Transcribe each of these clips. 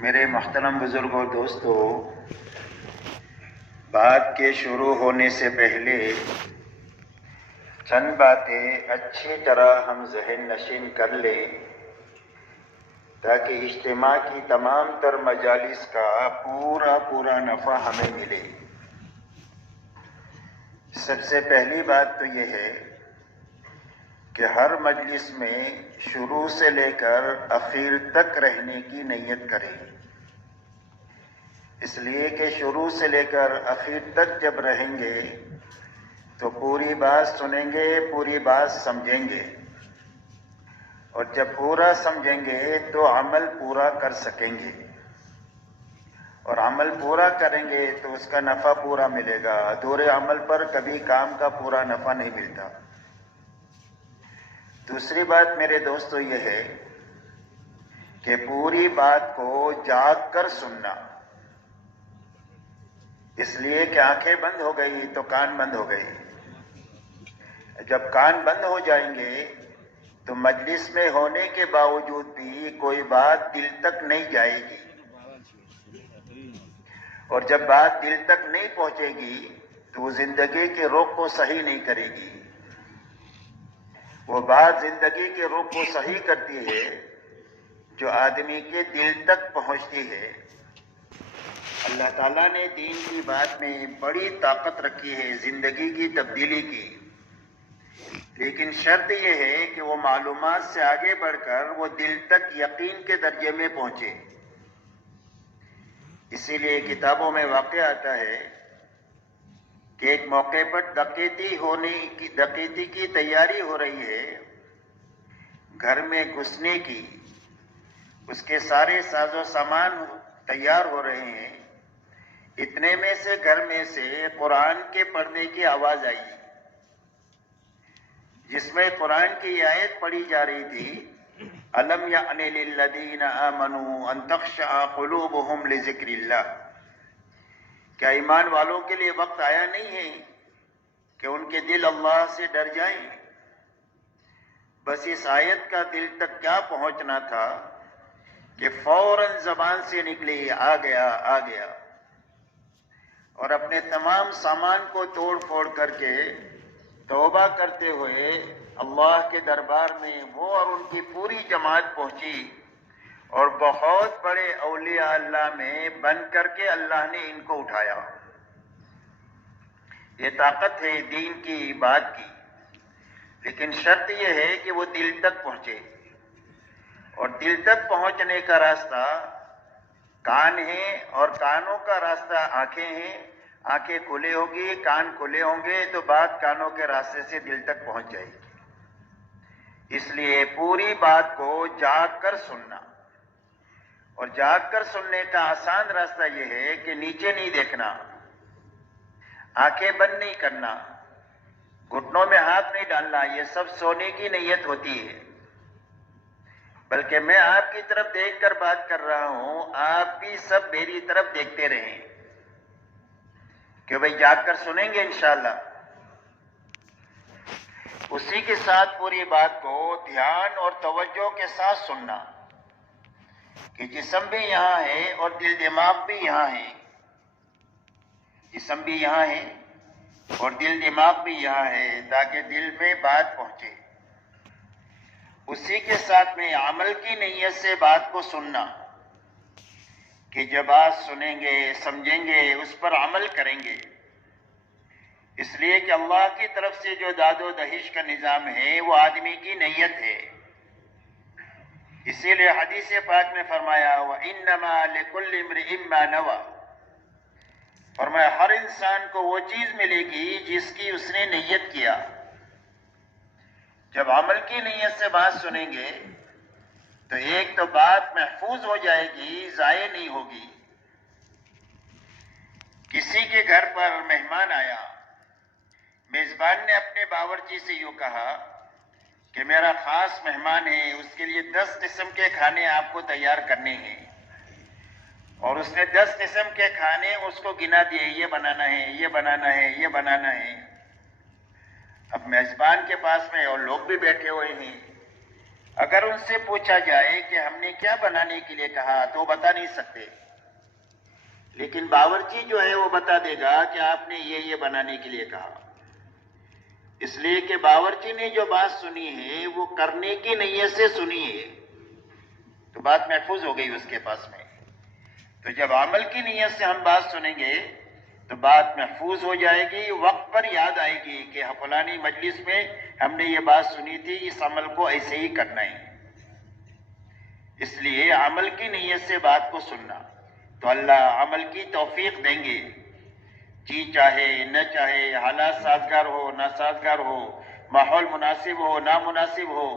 میرے محترم بزرگوں دوستو، بات کے شروع ہونے سے پہلے چند باتیں اچھی طرح ہم ذہن نشین کر لیں تاکہ اجتماع کی تمام تر مجالس کا پورا نفع ہمیں ملے۔ سب سے پہلی بات تو یہ ہے کہ ہر مجلس میں شروع سے لے کر اخیر تک رہنے کی نیت کریں، اس لیے کہ شروع سے لے کر اخیر تک جب رہیں گے تو پوری بات سنیں گے، پوری بات سمجھیں گے، اور جب پورا سمجھیں گے تو عمل پورا کر سکیں گے، اور عمل پورا کریں گے تو اس کا نفع پورا ملے گا۔ ادھورے عمل پر کبھی کام کا پورا نفع نہیں ملتا۔ دوسری بات میرے دوستو یہ ہے کہ پوری بات کو جاگ کر سننا، اس لیے کہ آنکھیں بند ہو گئی تو کان بند ہو گئی۔ جب کان بند ہو جائیں گے تو مجلس میں ہونے کے باوجود بھی کوئی بات دل تک نہیں جائے گی، اور جب بات دل تک نہیں پہنچے گی تو وہ زندگی کے رخ کو صحیح نہیں کرے گی۔ وہ بات زندگی کے رخ کو صحیح کرتی ہے جو آدمی کے دل تک پہنچتی ہے۔ اللہ تعالیٰ نے دین کی بات میں بڑی طاقت رکھی ہے زندگی کی تبدیلی کی، لیکن شرط یہ ہے کہ وہ معلومات سے آگے بڑھ کر وہ دل تک یقین کے درجے میں پہنچے۔ اسی لیے کتابوں میں واقع آتا ہے کہ ایک موقع پر ڈکیتی کی تیاری ہو رہی ہے، گھر میں گھسنے کی، اس کے سارے ساز و سامان تیار ہو رہے ہیں۔ اتنے میں سے گھر میں سے قرآن کے پڑھنے کی آواز آئی، جس میں قرآن کی آیت پڑھی جا رہی تھی، أَلَمْ يَعْنِ لِلَّذِينَ آمَنُوا أَن تَخْشَعَ قُلُوبُهُمْ لِذِكْرِ اللَّهِ، کیا ایمان والوں کے لیے وقت آیا نہیں ہے کہ ان کے دل اللہ سے ڈر جائیں؟ بس اس آیت کا دل تک کیا پہنچنا تھا کہ فوراً زبان سے نکلی، آ گیا آ گیا، اور اپنے تمام سامان کو توڑ پھوڑ کر کے توبہ کرتے ہوئے اللہ کے دربار میں وہ اور ان کی پوری جماعت پہنچی، اور بہت بڑے اولیاء اللہ میں بن کر کے اللہ نے ان کو اٹھایا۔ یہ طاقت ہے دین کی بات کی، لیکن شرط یہ ہے کہ وہ دل تک پہنچے، اور دل تک پہنچنے کا راستہ کان ہے، اور کانوں کا راستہ آنکھیں ہیں۔ آنکھیں کھلے ہوگی، کان کھلے ہوں گے تو بات کانوں کے راستے سے دل تک پہنچ جائے گی۔ اس لیے پوری بات کو جاگ کر سننا، اور جاگ کر سننے کا آسان راستہ یہ ہے کہ نیچے نہیں دیکھنا، آنکھیں بند نہیں کرنا، گھٹنوں میں ہاتھ نہیں ڈالنا، یہ سب سونے کی نیت ہوتی ہے۔ بلکہ میں آپ کی طرف دیکھ کر بات کر رہا ہوں، آپ بھی سب میری طرف دیکھتے رہیں کہ بھئی جاگ کر سنیں گے انشاءاللہ۔ اسی کے ساتھ پوری بات کو دھیان اور توجہ کے ساتھ سننا کہ جسم بھی یہاں ہے اور دل دماغ بھی یہاں ہے، جسم بھی یہاں ہے اور دل دماغ بھی یہاں ہے، تاکہ دل میں بات پہنچے۔ اسی کے ساتھ میں عمل کی نیت سے بات کو سننا کہ جب بات سنیں گے، سمجھیں گے، اس پر عمل کریں گے، اس لیے کہ اللہ کی طرف سے جو داد و دہش کا نظام ہے وہ آدمی کی نیت ہے۔ اسی لیے حدیث پاک میں فرمایا وَإِنَّمَا لِكُلِّ امْرِئٍ مَّا نَوَىٰ، فرمایا ہر انسان کو وہ چیز ملے گی جس کی اس نے نیت کیا۔ جب عمل کی نیت سے بات سنیں گے تو ایک تو بات محفوظ ہو جائے گی، ضائع نہیں ہوگی۔ کسی کے گھر پر مہمان آیا، میزبان نے اپنے باورچی سے یوں کہا کہ میرا خاص مہمان ہے، اس کے لیے 10 قسم کے کھانے آپ کو تیار کرنے ہیں، اور اس نے 10 قسم کے کھانے اس کو گنا دیے، یہ بنانا ہے، یہ بنانا ہے، یہ بنانا ہے۔ اب میزبان کے پاس میں اور لوگ بھی بیٹھے ہوئے ہیں، اگر ان سے پوچھا جائے کہ ہم نے کیا بنانے کے لیے کہا تو وہ بتا نہیں سکتے، لیکن باورچی جو ہے وہ بتا دے گا کہ آپ نے یہ بنانے کے لیے کہا، اس لیے کہ باورچی نے جو بات سنی ہے وہ کرنے کی نیت سے سنی ہے، تو بات محفوظ ہو گئی اس کے پاس میں۔ تو جب عمل کی نیت سے ہم بات سنیں گے تو بات محفوظ ہو جائے گی، وقت پر یاد آئے گی کہ فلانی مجلس میں ہم نے یہ بات سنی تھی، اس عمل کو ایسے ہی کرنا ہے۔ اس لیے عمل کی نیت سے بات کو سننا، تو اللہ عمل کی توفیق دیں گے، جی چاہے نہ چاہے، حالات سازگار ہو نہ سازگار ہو، ماحول مناسب ہو نامناسب ہو،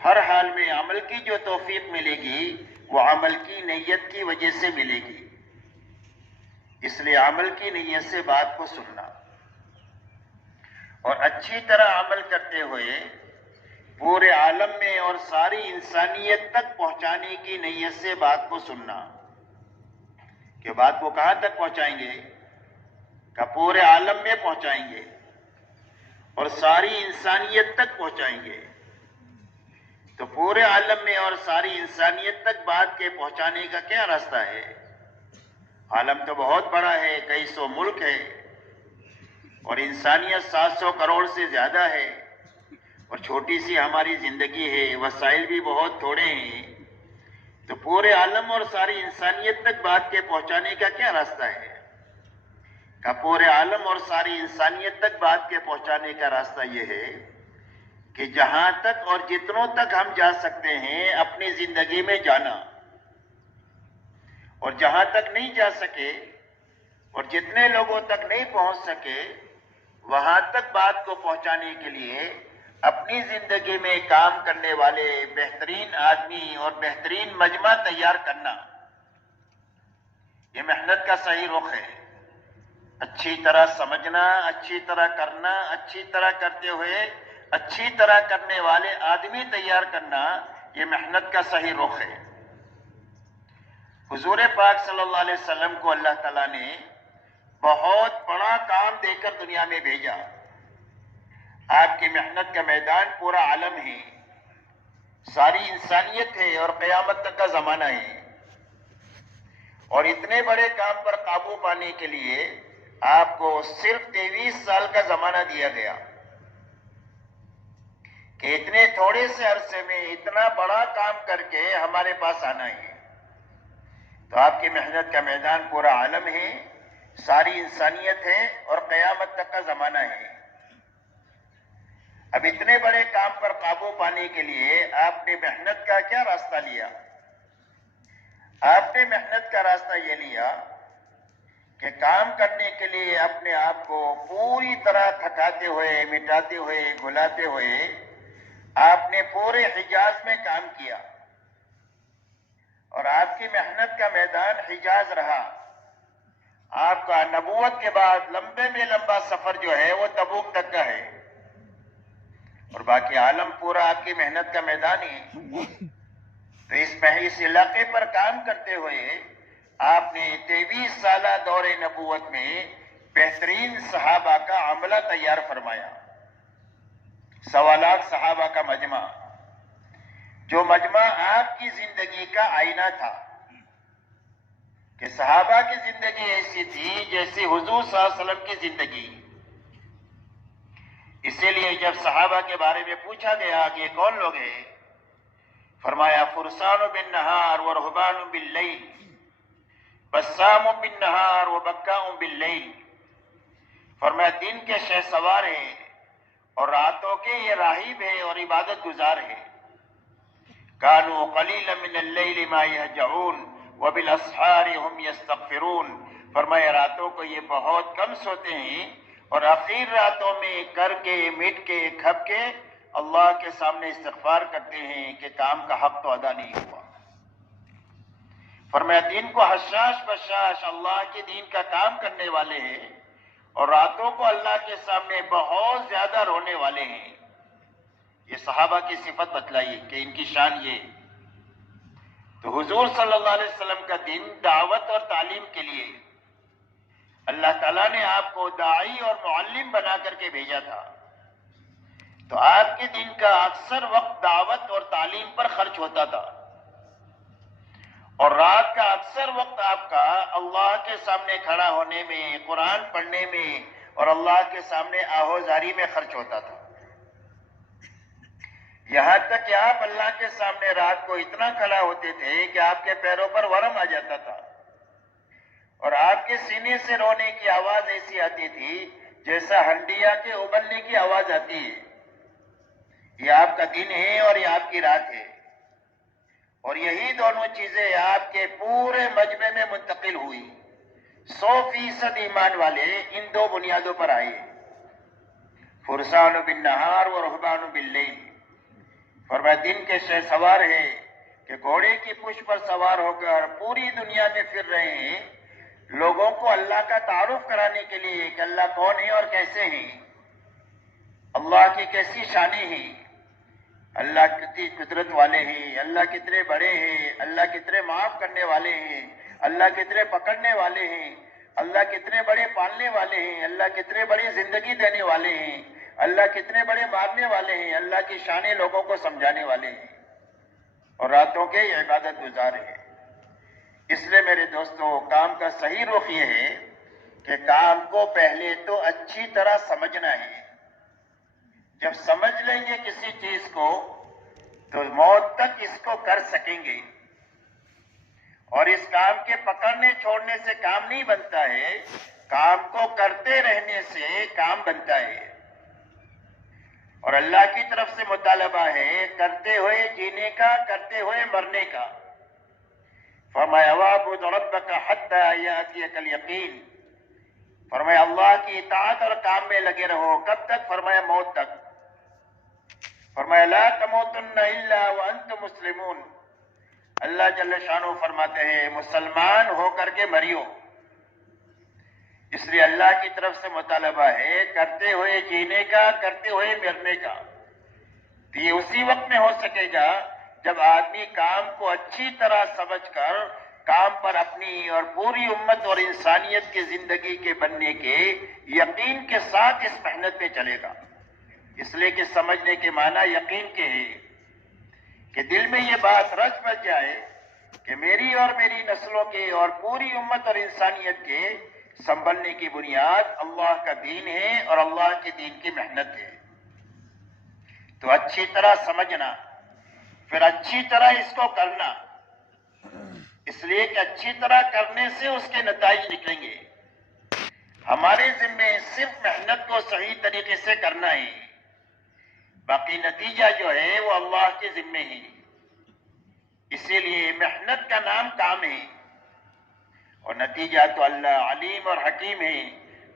ہر حال میں عمل کی جو توفیق ملے گی وہ عمل کی نیت کی وجہ سے ملے گی۔ اس لیے عمل کی نیت سے بات کو سننا اور اچھی طرح عمل کرتے ہوئے پورے عالم میں اور ساری انسانیت تک پہنچانے کی نیت سے بات کو سننا، کہ بات کو کہاں تک پہنچائیں گے؟ کہ پورے عالم میں پہنچائیں گے اور ساری انسانیت تک پہنچائیں گے۔ تو پورے عالم میں اور ساری انسانیت تک بات کے پہنچانے کا کیا راستہ ہے؟ عالم تو بہت بڑا ہے، کئی سو ملک ہے، اور انسانیت 700 کروڑ سے زیادہ ہے، اور چھوٹی سی ہماری زندگی ہے، وسائل بھی بہت تھوڑے ہیں۔ تو پورے عالم اور ساری انسانیت تک بات کے پہنچانے کا کیا راستہ ہے؟ کہ پورے عالم اور ساری انسانیت تک بات کے پہنچانے کا راستہ یہ ہے کہ جہاں تک اور جتنوں تک ہم جا سکتے ہیں اپنی زندگی میں جانا، اور جہاں تک نہیں جا سکے اور جتنے لوگوں تک نہیں پہنچ سکے وہاں تک بات کو پہنچانے کے لیے اپنی زندگی میں کام کرنے والے بہترین آدمی اور بہترین مجمع تیار کرنا، یہ محنت کا صحیح رخ ہے۔ اچھی طرح سمجھنا، اچھی طرح کرنا، اچھی طرح کرتے ہوئے اچھی طرح کرنے والے آدمی تیار کرنا، یہ محنت کا صحیح رخ ہے۔ حضور پاک صلی اللہ علیہ وسلم کو اللہ تعالیٰ نے بہت بڑا کام دے کر دنیا میں بھیجا۔ آپ کی محنت کا میدان پورا عالم ہے، ساری انسانیت ہے اور قیامت تک کا زمانہ ہے، اور اتنے بڑے کام پر قابو پانے کے لیے آپ کو صرف 23 سال کا زمانہ دیا گیا کہ اتنے تھوڑے سے عرصے میں اتنا بڑا کام کر کے ہمارے پاس آنا ہے۔ تو آپ کی محنت کا میدان پورا عالم ہے، ساری انسانیت ہے اور قیامت تک کا زمانہ ہے۔ اب اتنے بڑے کام پر قابو پانے کے لیے آپ نے محنت کا کیا راستہ لیا؟ آپ نے محنت کا راستہ یہ لیا کہ کام کرنے کے لیے اپنے آپ کو پوری طرح تھکاتے ہوئے، مٹاتے ہوئے، گھلاتے ہوئے آپ نے پورے حجاز میں کام کیا، اور آپ کی محنت کا میدان حجاز رہا۔ آپ کا نبوت کے بعد لمبے میں لمبا سفر جو ہے وہ تبوک تک کا ہے، اور باقی عالم پورا آپ کی محنت کا میدان ہے۔ تو اس علاقے پر کام کرتے ہوئے آپ نے 23 سالہ دور نبوت میں بہترین صحابہ کا عملہ تیار فرمایا، 1.25 لاکھ صحابہ کا مجمع، جو مجمع آپ کی زندگی کا آئینہ تھا، کہ صحابہ کی زندگی ایسی تھی جیسے حضور صلی اللہ علیہ وسلم کی زندگی۔ اسی لیے جب صحابہ کے بارے میں پوچھا گیا کہ یہ کون لوگ ہیں، فرمایا فرسان بالنہار ورہبان باللیل، بسام بالنہار وبکاء باللیل۔ فرمایا دن کے شہ سوار ہیں اور راتوں کے یہ راہب ہیں اور عبادت گزار ہیں۔ کانوا قلیلا من اللیل ما یہجعون وبالاسحار ہم یستغفرون۔ فرمایا راتوں کو یہ بہت کم سوتے ہیں اور اخیر راتوں میں کر کے مٹ کے کھپ کے اللہ کے سامنے استغفار کرتے ہیں کہ کام کا حق تو ادا نہیں ہوا۔ فرمایا دن کو حشاش بشاش اللہ کے دین کا کام کرنے والے ہیں، اور راتوں کو اللہ کے سامنے بہت زیادہ رونے والے ہیں۔ یہ صحابہ کی صفت بتلائی کہ ان کی شان یہ۔ تو حضور صلی اللہ علیہ وسلم کا دین دعوت اور تعلیم کے لیے اللہ تعالیٰ نے آپ کو داعی اور معلم بنا کر کے بھیجا تھا، تو آپ کے دن کا اکثر وقت دعوت اور تعلیم پر خرچ ہوتا تھا، اور رات کا اکثر وقت آپ کا اللہ کے سامنے کھڑا ہونے میں، قرآن پڑھنے میں اور اللہ کے سامنے آہوزاری میں خرچ ہوتا تھا۔ یہاں تک کہ آپ اللہ کے سامنے رات کو اتنا کھڑا ہوتے تھے کہ آپ کے پیروں پر ورم آ جاتا تھا، اور آپ کے سینے سے رونے کی آواز ایسی آتی تھی جیسا ہنڈیا کے ابلنے کی آواز آتی ہے۔ یہ آپ کا دن ہے اور یہ آپ کی رات ہے، اور یہی دونوں چیزیں آپ کے پورے مجمع میں منتقل ہوئی۔ 100% ایمان والے ان دو بنیادوں پر آئے، فرسان بالنہار و رہبان باللیل۔ فرمایا دن کے شہ سوار ہے کہ گھوڑے کی پشت پر سوار ہو کر پوری دنیا میں پھر رہے ہیں، لوگوں کو اللہ کا تعارف کرانے کے لیے کہ اللہ کون ہے اور کیسے ہیں، اللہ کی کیسی شانیں ہیں، اللہ کتنی قدرت والے ہیں، اللہ کتنے بڑے ہیں، اللہ کتنے معاف کرنے والے ہیں، اللہ کتنے پکڑنے والے ہیں، اللہ کتنے بڑے پالنے والے ہیں، اللہ کتنے بڑی زندگی دینے والے ہیں، اللہ کتنے بڑے مارنے والے ہیں، اللہ کی شانیں لوگوں کو سمجھانے والے ہیں، اور راتوں کے عبادت گزار ہیں۔ اس لیے میرے دوستو، کام کا صحیح رخ یہ ہے کہ کام کو پہلے تو اچھی طرح سمجھنا ہے۔ جب سمجھ لیں گے کسی چیز کو تو موت تک اس کو کر سکیں گے، اور اس کام کے پکڑنے چھوڑنے سے کام نہیں بنتا ہے، کام کو کرتے رہنے سے کام بنتا ہے۔ اور اللہ کی طرف سے مطالبہ ہے کرتے ہوئے جینے کا، کرتے ہوئے مرنے کا۔ فرمایا وَاعْبُدْ رَبَّكَ حَتَّىٰ يَأْتِيَكَ الْيَقِينُ۔ فرمایا اللہ کی اطاعت اور کام میں لگے رہو، کب تک؟ فرمایا موت تک۔ فرمایا لا تموتن الا وانتم مسلمون۔ اللہ جل شانہ فرماتے ہیں مسلمان ہو کر کے مریو۔ اس لیے اللہ کی طرف سے مطالبہ ہے کرتے ہوئے جینے کا، کرتے ہوئے مرنے کا۔ تو یہ اسی وقت میں ہو سکے گا جب آدمی کام کو اچھی طرح سمجھ کر کام پر اپنی اور پوری امت اور انسانیت کی زندگی کے بننے کے یقین کے ساتھ اس محنت پہ چلے گا۔ اس لیے کہ سمجھنے کے معنی یقین کے ہے کہ دل میں یہ بات رچ بچ جائے کہ میری اور میری نسلوں کے اور پوری امت اور انسانیت کے سنبھلنے کی بنیاد اللہ کا دین ہے اور اللہ کے دین کی محنت ہے۔ تو اچھی طرح سمجھنا، پھر اچھی طرح اس کو کرنا، اس لیے کہ اچھی طرح کرنے سے اس کے نتائج نکلیں گے۔ ہمارے ذمے صرف محنت کو صحیح طریقے سے کرنا ہے، باقی نتیجہ جو ہے وہ اللہ کے ذمے ہے۔ اسی لیے محنت کا نام کام ہے، اور نتیجہ تو اللہ علیم اور حکیم ہے،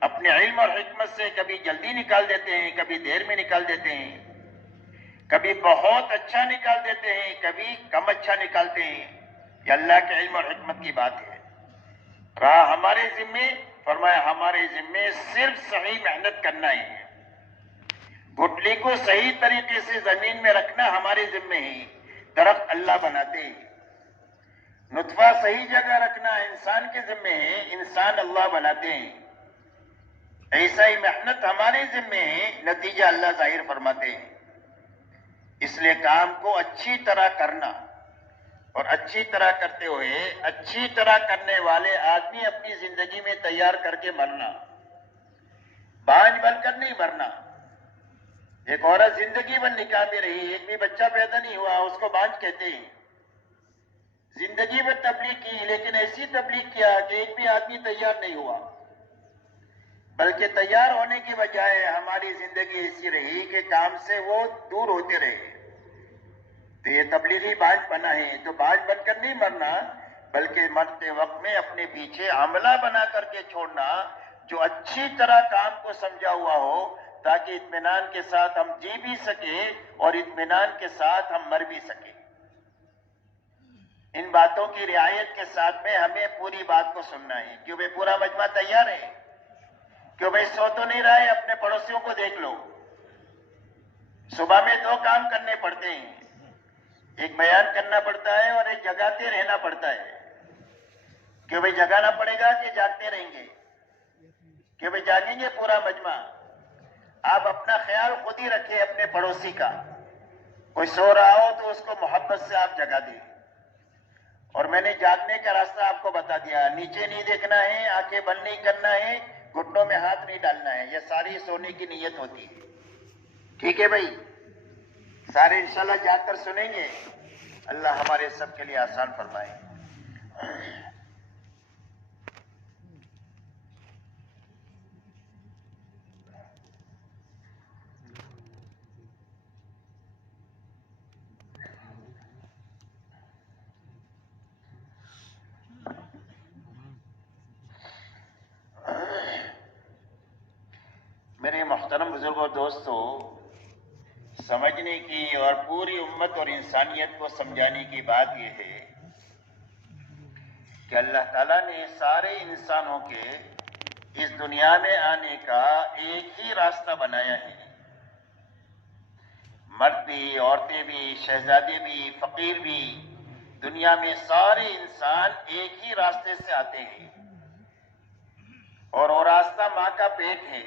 اپنے علم اور حکمت سے کبھی جلدی نکال دیتے ہیں، کبھی دیر میں نکال دیتے ہیں، کبھی بہت اچھا نکال دیتے ہیں، کبھی کم اچھا نکالتے ہیں۔ یہ اللہ کے علم اور حکمت کی بات ہے۔ رہا ہمارے ذمے، فرمایا ہمارے ذمے صرف صحیح محنت کرنا ہے، گٹلی کو صحیح طریقے سے زمین میں رکھنا ہمارے ذمے ہے۔ درخت اللہ بناتے ہیں، نطفہ صحیح جگہ رکھنا انسان کے ذمے ہے، انسان اللہ بناتے ہیں۔ ایسا ہی محنت ہمارے ذمے ہے، نتیجہ اللہ ظاہر فرماتے ہیں۔ اس لیے کام کو اچھی طرح کرنا، اور اچھی طرح کرتے ہوئے اچھی طرح کرنے والے آدمی اپنی زندگی میں تیار کر کے مرنا، بانجھ بن کر نہیں مرنا۔ ایک عورت زندگی بھر نکاح میں رہی، ایک بھی بچہ پیدا نہیں ہوا، اس کو بانجھ کہتے ہیں۔ زندگی بھر تبلیغ کی لیکن ایسی تبلیغ کیا کہ ایک بھی آدمی تیار نہیں ہوا، بلکہ تیار ہونے کی بجائے ہماری زندگی ایسی رہی کہ کام سے وہ دور ہوتے رہے۔ تو یہ تبلیغی بانجھ بنا ہے، تو بانجھ بن کر نہیں مرنا، بلکہ مرتے وقت میں اپنے پیچھے عملہ بنا کر کے چھوڑنا جو اچھی طرح کام کو سمجھا ہوا ہو، تاکہ اطمینان کے ساتھ ہم جی بھی سکیں اور اطمینان کے ساتھ ہم مر بھی سکیں۔ ان باتوں کی رعایت کے ساتھ میں ہمیں پوری بات کو سننا ہے۔ کیوں بھائی پورا مجمع تیار ہے؟ کیوں بھائی سو تو نہیں رہا ہے؟ اپنے پڑوسیوں کو دیکھ لو۔ صبح میں دو کام کرنے پڑتے ہیں، ایک بیان کرنا پڑتا ہے اور ایک جگاتے رہنا پڑتا ہے۔ کیوں بھائی جگانا پڑے گا کہ جاگتے رہیں گے؟ کیوں بھائی جاگیں گے پورا مجمع؟ آپ اپنا خیال خود ہی رکھیں اپنے پڑوسی کا. کوئی سو رہا ہو تو اس کو محبت سے آپ جگا دیں. اور میں نے جاگنے کا راستہ آپ کو بتا دیا. نیچے نہیں دیکھنا ہے، آنکھیں بند نہیں کرنا ہے، گھٹنوں میں ہاتھ نہیں ڈالنا ہے. یہ ساری سونے کی نیت ہوتی ہے. ٹھیک ہے بھائی؟ سارے انشاءاللہ جاگ کر سنیں گے. اللہ ہمارے سب کے لیے آسان فرمائے. میرے محترم بزرگوں دوستو، سمجھنے کی اور پوری امت اور انسانیت کو سمجھانے کی بات یہ ہے کہ اللہ تعالیٰ نے سارے انسانوں کے اس دنیا میں آنے کا ایک ہی راستہ بنایا ہے. مرد بھی، عورتیں بھی، شہزادے بھی، فقیر بھی، دنیا میں سارے انسان ایک ہی راستے سے آتے ہیں. اور وہ راستہ ماں کا پیٹ ہے.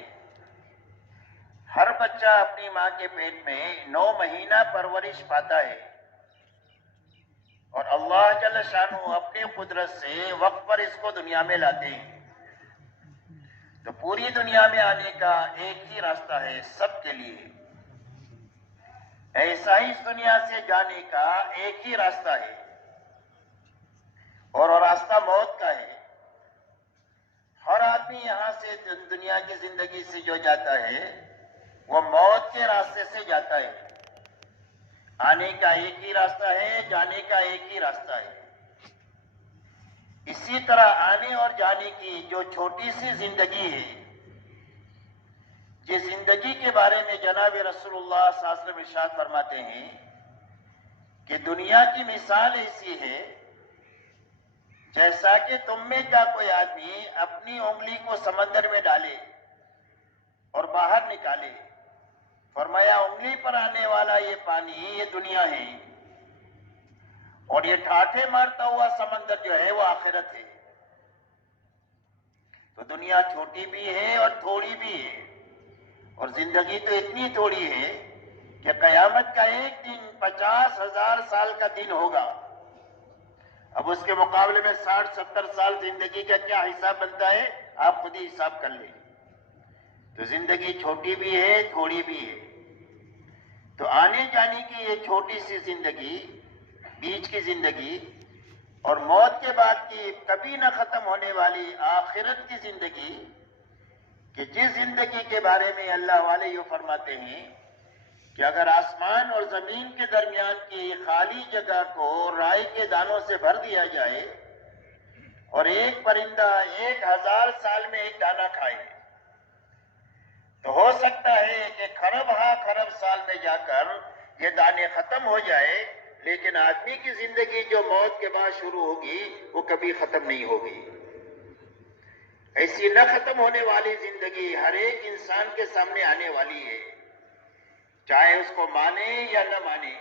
ہر بچہ اپنی ماں کے پیٹ میں 9 مہینہ پرورش پاتا ہے. اور اللہ جل شانہ اپنی قدرت سے وقت پر اس کو دنیا میں لاتے ہیں. تو پوری دنیا میں آنے کا ایک ہی راستہ ہے سب کے لیے. ایسا ہی اس دنیا سے جانے کا ایک ہی راستہ ہے، اور وہ راستہ موت کا ہے. ہر آدمی یہاں سے دنیا کی زندگی سے جو جاتا ہے وہ موت کے راستے سے جاتا ہے. آنے کا ایک ہی راستہ ہے، جانے کا ایک ہی راستہ ہے. اسی طرح آنے اور جانے کی جو چھوٹی سی زندگی ہے، جس زندگی کے بارے میں جناب رسول اللہ صلی اللہ علیہ وسلم ارشاد فرماتے ہیں کہ دنیا کی مثال ایسی ہے جیسا کہ تم میں کا کوئی آدمی اپنی انگلی کو سمندر میں ڈالے اور باہر نکالے. فرمایا انگلی پر آنے والا یہ پانی یہ دنیا ہے، اور یہ ٹھاٹھے مارتا ہوا سمندر جو ہے وہ آخرت ہے. تو دنیا چھوٹی بھی ہے اور تھوڑی بھی ہے، اور زندگی تو اتنی تھوڑی ہے کہ قیامت کا ایک دن 50,000 سال کا دن ہوگا. اب اس کے مقابلے میں 60-70 سال زندگی کا کیا حساب بنتا ہے، آپ خود ہی حساب کر لیں. تو زندگی چھوٹی بھی ہے، تھوڑی بھی ہے. تو آنے جانے کی یہ چھوٹی سی زندگی، بیچ کی زندگی، اور موت کے بعد کی کبھی نہ ختم ہونے والی آخرت کی زندگی، کہ جس زندگی کے بارے میں اللہ والے یہ فرماتے ہیں کہ اگر آسمان اور زمین کے درمیان کی خالی جگہ کو رائی کے دانوں سے بھر دیا جائے اور ایک پرندہ 1000 سال میں ایک دانہ کھائے، تو ہو سکتا ہے کہ خرب سال میں جا کر یہ دانے ختم ہو جائے، لیکن آدمی کی زندگی جو موت کے بعد شروع ہوگی وہ کبھی ختم نہیں ہوگی. ایسی نہ ختم ہونے والی زندگی ہر ایک انسان کے سامنے آنے والی ہے، چاہے اس کو مانے یا نہ مانے،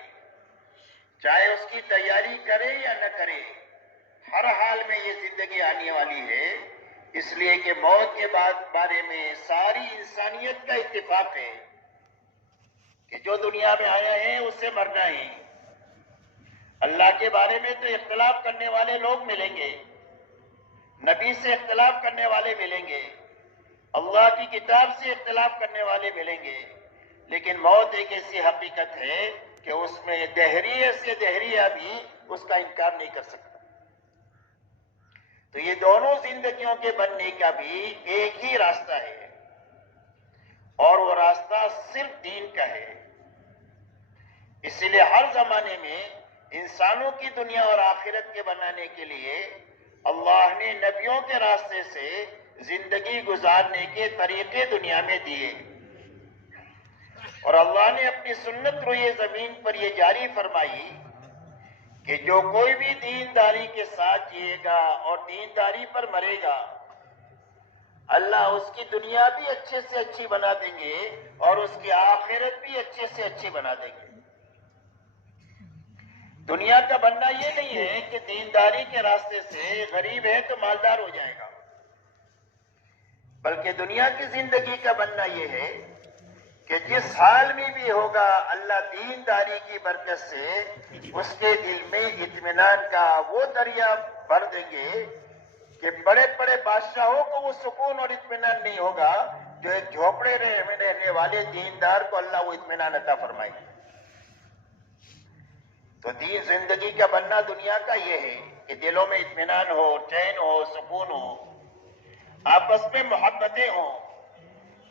چاہے اس کی تیاری کرے یا نہ کرے. ہر حال میں یہ زندگی آنے والی ہے، اس لیے کہ موت کے بارے میں ساری انسانیت کا اتفاق ہے کہ جو دنیا میں آیا ہے اس سے مرنا ہے. اللہ کے بارے میں تو اختلاف کرنے والے لوگ ملیں گے، نبی سے اختلاف کرنے والے ملیں گے، اللہ کی کتاب سے اختلاف کرنے والے ملیں گے، لیکن موت ایک ایسی حقیقت ہے کہ اس میں دہریے سے دہریہ بھی اس کا انکار نہیں کر سکتا. تو یہ دونوں زندگیوں کے بننے کا بھی ایک ہی راستہ ہے، اور وہ راستہ صرف دین کا ہے. اسی لیے ہر زمانے میں انسانوں کی دنیا اور آخرت کے بنانے کے لیے اللہ نے نبیوں کے راستے سے زندگی گزارنے کے طریقے دنیا میں دیے، اور اللہ نے اپنی سنت روئے زمین پر یہ جاری فرمائی کہ جو کوئی بھی دینداری کے ساتھ جیے گا اور دینداری پر مرے گا، اللہ اس کی دنیا بھی اچھے سے اچھی بنا دیں گے اور اس کی آخرت بھی اچھے سے اچھی بنا دیں گے. دنیا کا بننا یہ نہیں ہے کہ دینداری کے راستے سے غریب ہے تو مالدار ہو جائے گا، بلکہ دنیا کی زندگی کا بننا یہ ہے کہ جس حال میں بھی ہوگا اللہ دینداری کی برکت سے اس کے دل میں اطمینان کا وہ دریا بھر دیں گے کہ بڑے بڑے بادشاہوں کو وہ سکون اور اطمینان نہیں ہوگا جو ایک جھوپڑے میں رہنے والے دیندار کو اللہ وہ اطمینان عطا فرمائے گا۔ تو دین زندگی کا بننا دنیا کا یہ ہے کہ دلوں میں اطمینان ہو، چین ہو، سکون ہو، آپس میں محبتیں ہوں۔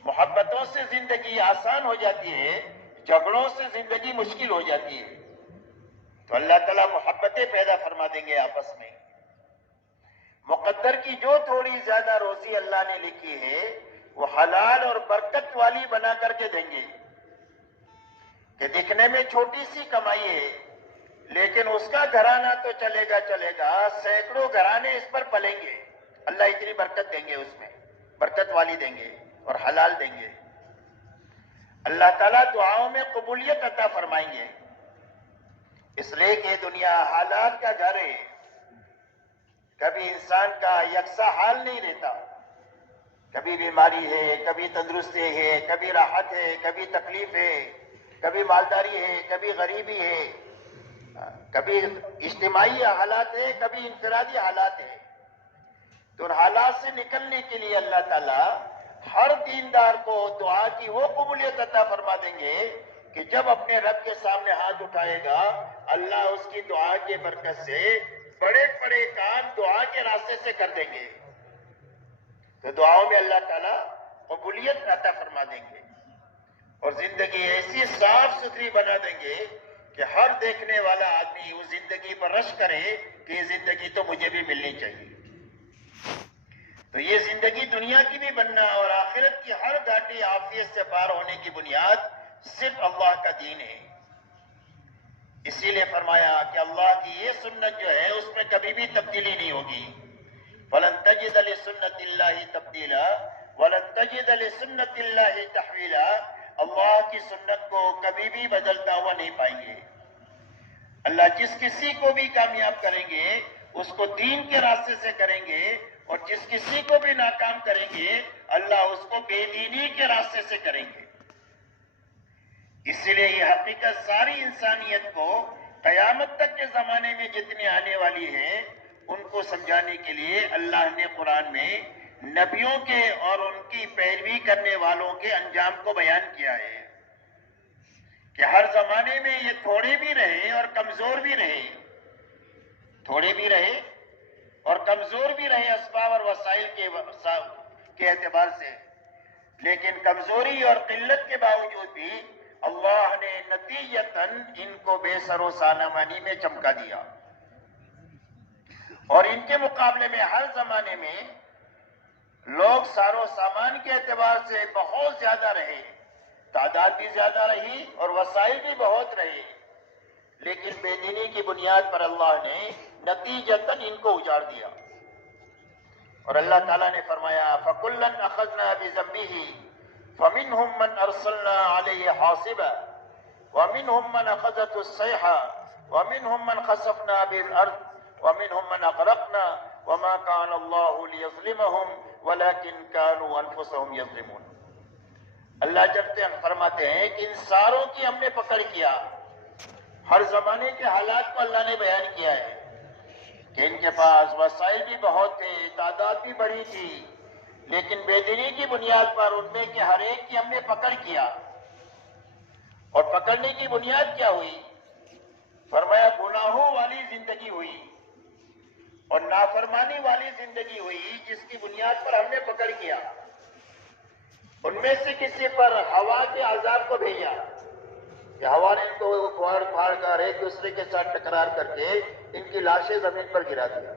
محبتوں سے زندگی آسان ہو جاتی ہے، جھگڑوں سے زندگی مشکل ہو جاتی ہے۔ تو اللہ تعالیٰ محبتیں پیدا فرما دیں گے آپس میں۔ مقدر کی جو تھوڑی زیادہ روزی اللہ نے لکھی ہے وہ حلال اور برکت والی بنا کر کے دیں گے کہ دکھنے میں چھوٹی سی کمائی ہے لیکن اس کا گھرانہ تو چلے گا، سینکڑوں گھرانے اس پر پلیں گے۔ اللہ اتنی برکت دیں گے، اس میں برکت والی دیں گے اور حلال دیں گے۔ اللہ تعالیٰ دعاؤں میں قبولیت عطا فرمائیں گے، اس لیے کہ دنیا حالات کا گھر ہے، کبھی انسان کا یکساں حال نہیں رہتا، کبھی بیماری ہے، کبھی تندرستی ہے، کبھی راحت ہے، کبھی تکلیف ہے، کبھی مالداری ہے، کبھی غریبی ہے، کبھی اجتماعی حالات ہے، کبھی انفرادی حالات ہے۔ تو ان حالات سے نکلنے کے لیے اللہ تعالیٰ ہر دیندار کو دعا کی وہ قبولیت عطا فرما دیں گے کہ جب اپنے رب کے سامنے ہاتھ اٹھائے گا اللہ اس کی دعا کی برکت سے بڑے بڑے کام دعا کے راستے سے کر دیں گے۔ تو دعاؤں میں اللہ تعالیٰ قبولیت عطا فرما دیں گے اور زندگی ایسی صاف ستھری بنا دیں گے کہ ہر دیکھنے والا آدمی اس زندگی پر رشک کرے کہ یہ زندگی تو مجھے بھی ملنی چاہیے۔ تو یہ زندگی دنیا کی بھی بننا اور آخرت کی ہر گھاٹی عافیت سے پار ہونے کی بنیاد صرف اللہ کا دین ہے۔ اسی لیے فرمایا کہ اللہ کی یہ سنت جو ہے اس میں کبھی بھی تبدیلی نہیں ہوگی۔ وَلَن تَجِدَ لِسُنَّتِ اللَّهِ تَبْدِيلًا وَلَن تَجِدَ لِسُنَّتِ اللَّهِ تَحْوِيلًا، اللہ کی سنت کو کبھی بھی بدلتا ہوا نہیں پائیں گے۔ اللہ جس کسی کو بھی کامیاب کریں گے اس کو دین کے راستے سے کریں گے اور جس کسی کو بھی ناکام کریں گے اللہ اس کو بے دینی کے راستے سے کریں گے۔ اسی لیے یہ حقیقت ساری انسانیت کو قیامت تک کے زمانے میں جتنی آنے والی ہیں ان کو سمجھانے کے لیے اللہ نے قرآن میں نبیوں کے اور ان کی پیروی کرنے والوں کے انجام کو بیان کیا ہے کہ ہر زمانے میں یہ تھوڑے بھی رہے اور کمزور بھی رہے، تھوڑے بھی رہے اور کمزور بھی رہے اسباب اور وسائل کے اعتبار سے، لیکن کمزوری اور قلت کے باوجود بھی اللہ نے نتیجتاً ان کو بے سر و سامانی میں چمکا دیا اور ان کے مقابلے میں ہر زمانے میں لوگ سار و سامان کے اعتبار سے بہت زیادہ رہے، تعداد بھی زیادہ رہی اور وسائل بھی بہت رہے، لیکن بے دینی کی بنیاد پر اللہ نے نتیجتاً ان کو اجاڑ دیا۔ اور اللہ تعالیٰ نے فرمایا فَكُلًّا أَخَذْنَا بِذَنبِهِ فَمِنْهُمْ مَنْ أَرْسَلْنَا عَلَيْهِ حَاصِبًا وَمِنْهُمْ مَنْ أَخَذَتْهُ الصَّيْحَةُ وَمِنْهُمْ مَنْ خَسَفْنَا بِالْأَرْضِ وَمِنْهُمْ مَنْ أَغْرَقْنَا وَمَا كَانَ اللَّهُ لِيَظْلِمَهُمْ وَلَكِنْ كَانُوا أَنفُسَهُمْ يَظْلِمُونَ۔ اللہ جب فرماتے ہیں کہ ان ساروں کی ہم نے پکڑ کیا، ہر زمانے کے حالات کو اللہ نے بیان کیا ہے کہ ان کے پاس وسائل بھی بہت تھے، تعداد بھی بڑی تھی، لیکن بے دینی کی بنیاد پر ان میں کہ ہر ایک کی ہم نے پکڑ کیا۔ اور پکڑنے کی بنیاد کیا ہوئی؟ فرمایا گناہوں والی زندگی ہوئی اور نافرمانی والی زندگی ہوئی جس کی بنیاد پر ہم نے پکڑ کیا۔ ان میں سے کسی پر ہوا کے عذاب کو بھیجا کہ ہوا نے ان کو پھاڑ پھاڑ کر ایک دوسرے کے ساتھ ٹکرار کر کے ان کی لاشیں زمین پر گرا دیا۔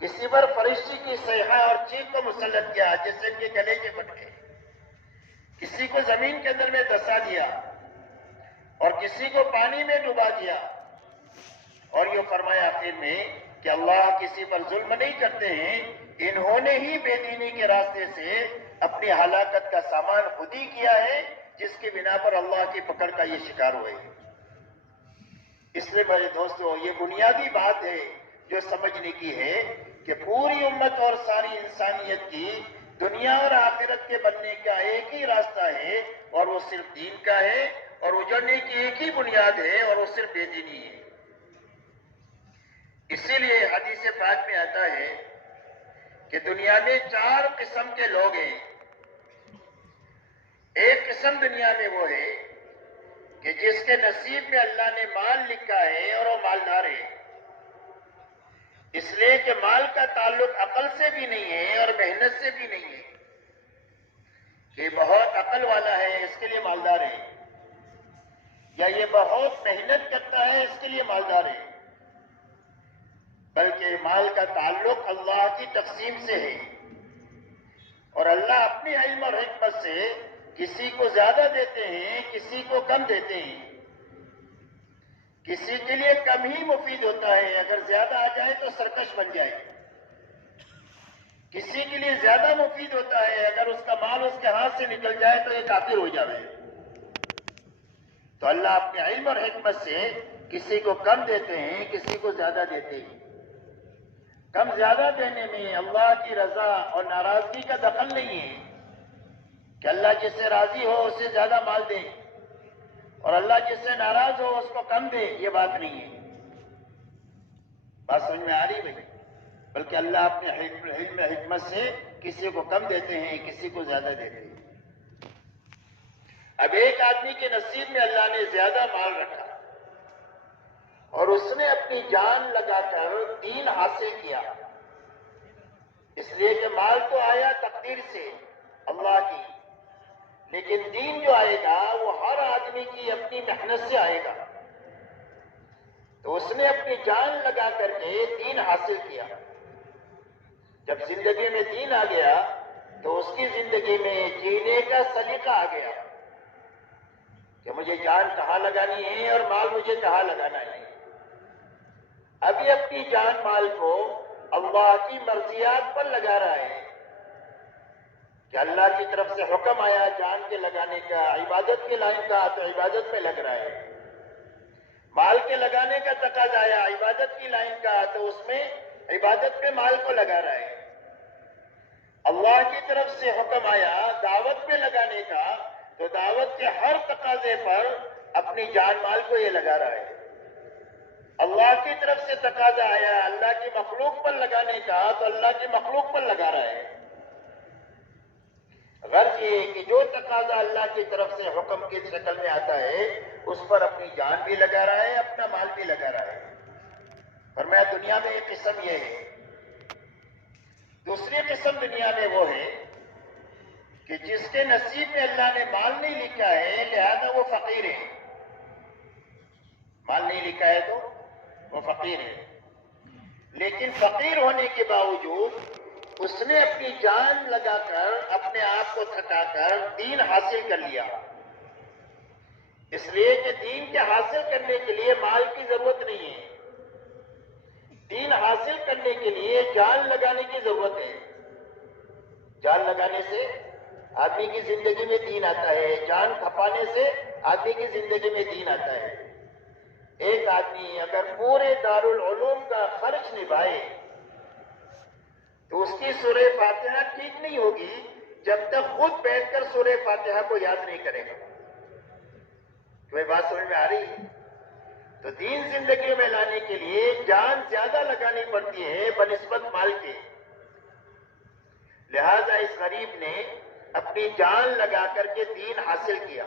کسی پر فرشتے کی صیحہ اور چیخ کو مسلط کیا جس سے ان کے گلے کے پٹ گئے، کسی کو زمین کے اندر میں دسا دیا اور کسی کو پانی میں ڈبا دیا۔ اور یہ فرمایا آخر میں کہ اللہ کسی پر ظلم نہیں کرتے ہیں، انہوں نے ہی بے دینی کے راستے سے اپنی ہلاکت کا سامان خود ہی کیا ہے جس کی بنا پر اللہ کی پکڑ کا یہ شکار ہوئے۔ اس لیے میرے دوستو یہ بنیادی بات ہے جو سمجھنے کی ہے کہ پوری امت اور ساری انسانیت کی دنیا اور آخرت کے بننے کا ایک ہی راستہ ہے اور وہ صرف دین کا ہے، اور اجڑنے کی ایک ہی بنیاد ہے اور وہ صرف بے دینی ہے۔ اسی لیے حدیث پاک میں آتا ہے کہ دنیا میں 4 قسم کے لوگ ہیں۔ ایک قسم دنیا میں وہ ہے کہ جس کے نصیب میں اللہ نے مال لکھا ہے اور وہ مالدار ہے، اس لیے کہ مال کا تعلق عقل سے بھی نہیں ہے اور محنت سے بھی نہیں ہے کہ بہت عقل والا ہے اس کے لیے مالدار ہے، یا یہ بہت محنت کرتا ہے اس کے لیے مالدار ہے، بلکہ مال کا تعلق اللہ کی تقسیم سے ہے، اور اللہ اپنے علم اور حکمت سے کسی کو زیادہ دیتے ہیں، کسی کو کم دیتے ہیں۔ کسی کے لیے کم ہی مفید ہوتا ہے، اگر زیادہ آ جائے تو سرکش بن جائے، کسی کے لیے زیادہ مفید ہوتا ہے، اگر اس کا مال اس کے ہاتھ سے نکل جائے تو یہ کافر ہو جائے۔ تو اللہ اپنے علم اور حکمت سے کسی کو کم دیتے ہیں، کسی کو زیادہ دیتے ہیں۔ کم زیادہ دینے میں اللہ کی رضا اور ناراضگی کا دخل نہیں ہے کہ اللہ جس سے راضی ہو اسے زیادہ مال دے اور اللہ جس سے ناراض ہو اس کو کم دے، یہ بات نہیں ہے۔ بات سمجھ میں آ رہی بھائی؟ بلکہ اللہ اپنے علم حکمت سے کسی کو کم دیتے ہیں، کسی کو زیادہ دیتے ہیں۔ اب ایک آدمی کے نصیب میں اللہ نے زیادہ مال رکھا اور اس نے اپنی جان لگا کر دین حاصل کیا، اس لیے کہ مال تو آیا تقدیر سے اللہ کی، لیکن دین جو آئے گا وہ ہر آدمی کی اپنی محنت سے آئے گا۔ تو اس نے اپنی جان لگا کر کے دین حاصل کیا۔ جب زندگی میں دین آ گیا تو اس کی زندگی میں جینے کا سلیقہ آ گیا کہ مجھے جان کہاں لگانی ہے اور مال مجھے کہاں لگانا ہے۔ ابھی اپنی جان مال کو اللہ کی مرضیات پر لگا رہا ہے کہ اللہ کی طرف سے حکم آیا جان کے لگانے کا، عبادت کے لائن کا تو عبادت پہ لگ رہا ہے، مال کے لگانے کا تقاضا آیا عبادت کی لائن کا تو اس میں عبادت پہ مال کو لگا رہا ہے۔ اللہ کی طرف سے حکم آیا دعوت پہ لگانے کا تو دعوت کے ہر تقاضے پر اپنی جان مال کو یہ لگا رہا ہے۔ اللہ کی طرف سے تقاضا آیا اللہ کی مخلوق پر لگانے کا تو اللہ کی مخلوق پر لگا رہا ہے۔ غرض یہ کہ جو تقاضا اللہ کی طرف سے حکم کی شکل میں آتا ہے اس پر اپنی جان بھی لگا رہا ہے، اپنا مال بھی لگا رہا ہے۔ فرمایا دنیا میں ایک قسم یہ ہے۔ دوسری قسم دنیا میں وہ ہے کہ جس کے نصیب میں اللہ نے مال نہیں لکھا ہے لہذا وہ فقیر ہے۔ مال نہیں لکھا ہے تو وہ فقیر ہے، لیکن فقیر ہونے کے باوجود اس نے اپنی جان لگا کر اپنے آپ کو تھکا کر دین حاصل کر لیا، اس لیے کہ دین کے حاصل کرنے کے لیے مال کی ضرورت نہیں ہے، دین حاصل کرنے کے لیے جان لگانے کی ضرورت ہے۔ جان لگانے سے آدمی کی زندگی میں دین آتا ہے، جان کھپانے سے آدمی کی زندگی میں دین آتا ہے۔ ایک آدمی اگر پورے دارالعلوم کا خرچ نبھائے تو اس کی سورہ فاتحہ ٹھیک نہیں ہوگی جب تک خود بیٹھ کر سورہ فاتحہ کو یاد نہیں کرے گا۔ تو یہ بات سمجھ میں آ رہی ہے؟ تو دین زندگی میں لانے کے لیے جان زیادہ لگانی پڑتی ہے بنسبت مال کے، لہذا اس غریب نے اپنی جان لگا کر کے دین حاصل کیا۔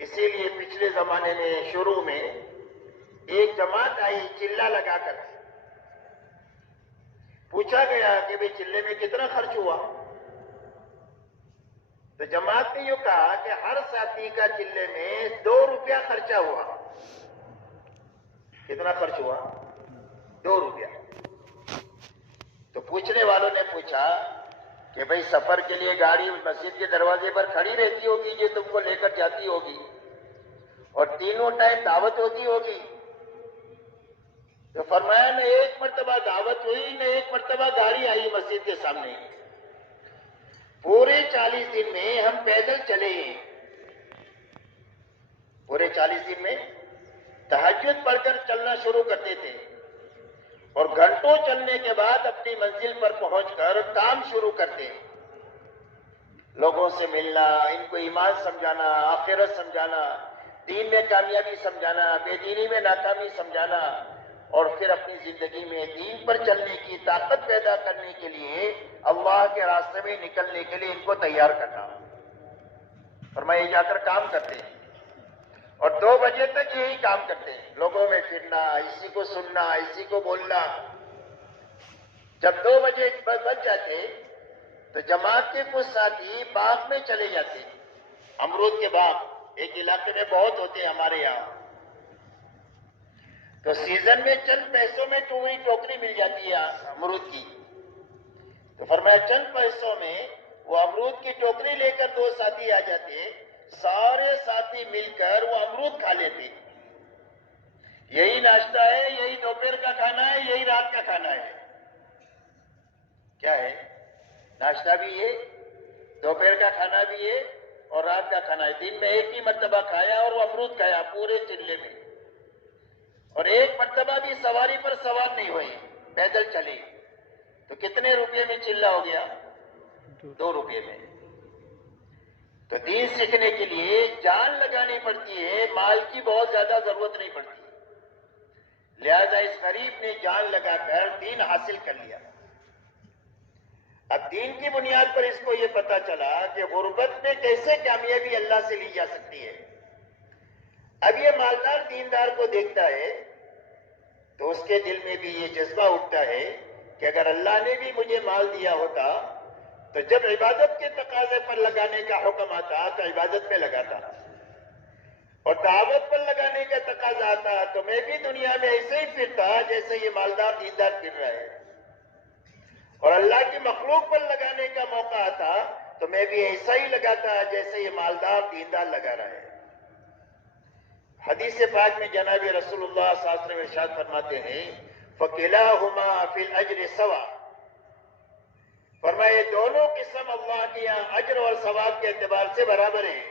اسی لیے پچھلے زمانے میں شروع میں ایک جماعت آئی چلہ لگا کر، پوچھا گیا کہ بھئی چلے میں کتنا خرچ ہوا؟ تو جماعت نے یہ کہا کہ ہر ساتھی کا چلے میں 2 روپیہ خرچہ ہوا۔ کتنا خرچ ہوا؟ 2 روپیہ۔ تو پوچھنے والوں نے پوچھا کہ بھئی سفر کے لیے گاڑی مسجد کے دروازے پر کھڑی رہتی ہوگی جو تم کو لے کر جاتی ہوگی، اور تینوں ٹائم دعوت ہوتی ہوگی؟ تو فرمایا نہ ایک مرتبہ دعوت ہوئی نہ ایک مرتبہ گاڑی آئی مسجد کے سامنے۔ پورے 40 دن میں ہم پیدل چلے ہیں، پورے 40 دن میں تہجد پڑھ کر چلنا شروع کرتے تھے، اور گھنٹوں چلنے کے بعد اپنی منزل پر پہنچ کر کام شروع کرتے ہیں، لوگوں سے ملنا، ان کو ایمان سمجھانا، آخرت سمجھانا، دین میں کامیابی سمجھانا، بے دینی میں ناکامی سمجھانا، اور پھر اپنی زندگی میں دین پر چلنے کی طاقت پیدا کرنے کے لیے، اللہ کے راستے میں نکلنے کے لیے ان کو تیار کرنا۔ فرمایا یہ جا کر کام کرتے ہیں اور 2 بجے تک یہی کام کرتے ہیں، لوگوں میں پھرنا، اسی کو سننا، اسی کو بولنا۔ جب 2 بجے بج جاتے تو جماعت کے کچھ ساتھی باغ میں چلے جاتے، امرود کے باغ ایک علاقے میں بہت ہوتے ہیں ہمارے یہاں، تو سیزن میں چند پیسوں میں پوری ٹوکری مل جاتی ہے امرود کی، تو فرمایا چند پیسوں میں وہ امرود کی ٹوکری لے کر 2 ساتھی آ جاتے، سارے ساتھی مل کر وہ امرود کھا لیتے۔ یہی ناشتہ ہے، یہی دوپہر کا کھانا ہے، یہی رات کا کھانا ہے۔ کیا ہے؟ ناشتہ بھی ہے، دوپہر کا کھانا بھی ہے اور رات کا کھانا ہے۔ دن میں ایک ہی مرتبہ کھایا اور وہ امرود کھایا پورے چلے میں، اور ایک مرتبہ بھی سواری پر سوار نہیں ہوئے، پیدل چلے، تو کتنے روپے میں چلہ ہو گیا؟ 2 روپے میں۔ تو دین سیکھنے کے لیے جان لگانی پڑتی ہے، مال کی بہت زیادہ ضرورت نہیں پڑتی، لہذا اس غریب نے جان لگا کر دین حاصل کر لیا۔ اب دین کی بنیاد پر اس کو یہ پتا چلا کہ غربت میں کیسے کامیابی اللہ سے لی جا سکتی ہے۔ اب یہ مالدار دیندار کو دیکھتا ہے تو اس کے دل میں بھی یہ جذبہ اٹھتا ہے کہ اگر اللہ نے بھی مجھے مال دیا ہوتا تو جب عبادت کے تقاضے پر لگانے کا حکم آتا تو عبادت پہ لگاتا، اور دعوت پر لگانے کا تقاضا آتا تو میں بھی دنیا میں ایسے ہی پھرتا جیسے یہ مالدار دیندار پھر رہا ہے، اور اللہ کی مخلوق پر لگانے کا موقع آتا تو میں بھی ایسا ہی لگاتا جیسے یہ مالدار دیندار لگا رہا ہے۔ حدیث پاک میں جناب رسول اللہ صلی اللہ علیہ وسلم ارشاد فرماتے ہیں فَكِلَاهُمَا فِي الْأَجْرِ سَوَاءٌ، فرمائے دونوں قسم اللہ کے یہاں اجر اور ثواب کے اعتبار سے برابر ہیں۔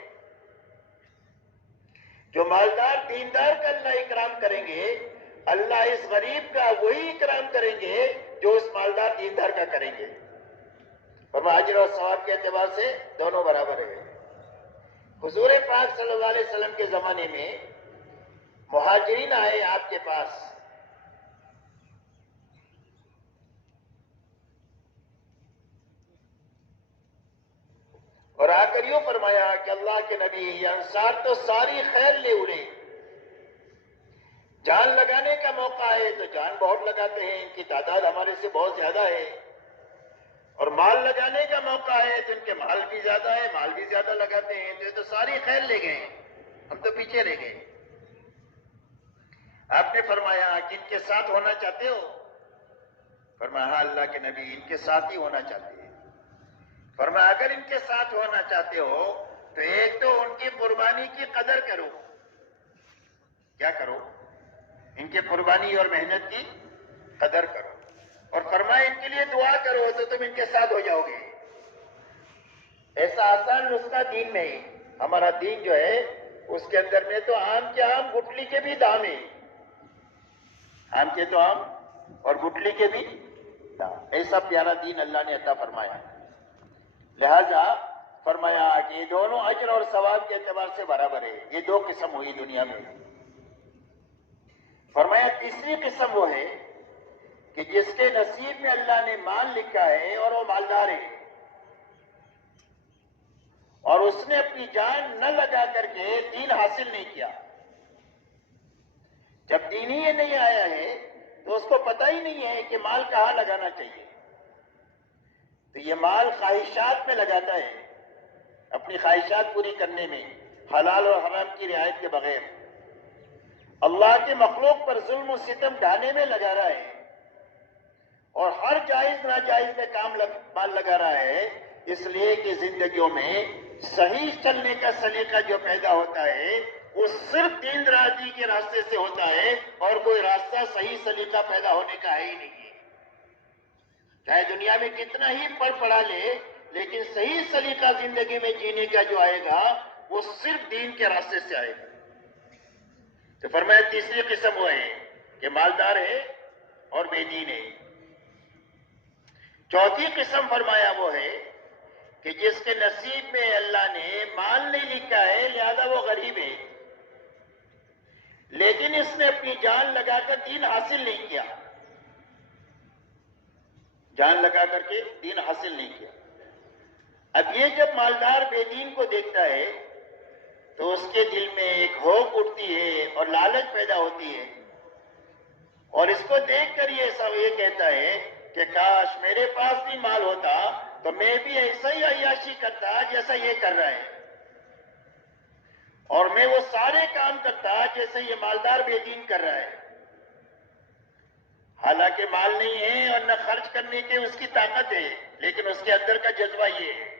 جو مالدار دیندار کا اللہ اکرام کریں گے، اللہ اس غریب کا وہی اکرام کریں گے جو اس مالدار دیندار کا کریں گے۔ فرمایا اجر اور ثواب کے اعتبار سے دونوں برابر ہیں۔ حضور پاک صلی اللہ علیہ وسلم کے زمانے میں مہاجرین آئے آپ کے پاس، اور آ کر یوں فرمایا کہ اللہ کے نبی یہ انصار تو ساری خیر لے اڑے، جان لگانے کا موقع ہے تو جان بہت لگاتے ہیں، ان کی تعداد ہمارے سے بہت زیادہ ہے، اور مال لگانے کا موقع ہے تو ان کے مال بھی زیادہ ہے، مال بھی زیادہ لگاتے ہیں، تو یہ تو ساری خیر لے گئے، ہم تو پیچھے رہ گئے۔ آپ نے فرمایا کہ ان کے ساتھ ہونا چاہتے ہو؟ فرمایا ہاں اللہ کے نبی ان کے ساتھ ہی ہونا چاہتے ہیں۔ فرمایا اگر ان کے ساتھ ہونا چاہتے ہو تو ایک تو ان کی قربانی کی قدر کرو۔ کیا کرو؟ ان کے قربانی اور محنت کی قدر کرو، اور فرمایا ان کے لیے دعا کرو تو تم ان کے ساتھ ہو جاؤ گے۔ ایسا آسان نسخہ دین میں ہے۔ ہمارا دین جو ہے اس کے اندر میں تو آم کے آم گٹلی کے بھی دام ہے، آم کے تو آم اور گٹلی کے بھی دام، ایسا پیارا دین اللہ نے عطا فرمایا۔ لہذا فرمایا کہ یہ دونوں اجر اور ثواب کے اعتبار سے برابر ہے۔ یہ 2 قسم ہوئی دنیا میں۔ فرمایا تیسری قسم وہ ہے کہ جس کے نصیب میں اللہ نے مال لکھا ہے اور وہ مالدار ہے، اور اس نے اپنی جان نہ لگا کر کے دین حاصل نہیں کیا۔ جب دین ہی نہیں آیا ہے تو اس کو پتہ ہی نہیں ہے کہ مال کہاں لگانا چاہیے، تو یہ مال خواہشات میں لگاتا ہے، اپنی خواہشات پوری کرنے میں، حلال اور حرام کی رعایت کے بغیر، اللہ کے مخلوق پر ظلم و ستم ڈھانے میں لگا رہا ہے، اور ہر جائز ناجائز میں مال لگا رہا ہے، اس لیے کہ زندگیوں میں صحیح چلنے کا سلیقہ جو پیدا ہوتا ہے وہ صرف دین راضی کے راستے سے ہوتا ہے، اور کوئی راستہ صحیح سلیقہ پیدا ہونے کا ہے ہی نہیں ہے۔ چاہے دنیا میں کتنا ہی پڑھا لے، لیکن صحیح سلیقہ زندگی میں جینے کا جو آئے گا وہ صرف دین کے راستے سے آئے گا۔ تو فرمایا تیسری قسم وہ ہے کہ مالدار ہے اور بے دین ہے۔ چوتھی قسم فرمایا وہ ہے کہ جس کے نصیب میں اللہ نے مال نہیں لکھا ہے لہذا وہ غریب ہے، لیکن اس نے اپنی جان لگا کر دین حاصل نہیں کیا، جان لگا کر کے دین حاصل نہیں کیا۔ اب یہ جب مالدار بے دین کو دیکھتا ہے تو اس کے دل میں ایک ہوپ اٹھتی ہے اور لالچ پیدا ہوتی ہے، اور اس کو دیکھ کر یہ سب یہ کہتا ہے کہ کاش میرے پاس بھی مال ہوتا تو میں بھی ایسا ہی عیاشی کرتا جیسا یہ کر رہا ہے، اور میں وہ سارے کام کرتا جیسے یہ مالدار بے دین کر رہا ہے۔ حالانکہ مال نہیں ہے اور نہ خرچ کرنے کے اس کی طاقت ہے، لیکن اس کے اندر کا جذبہ یہ ہے۔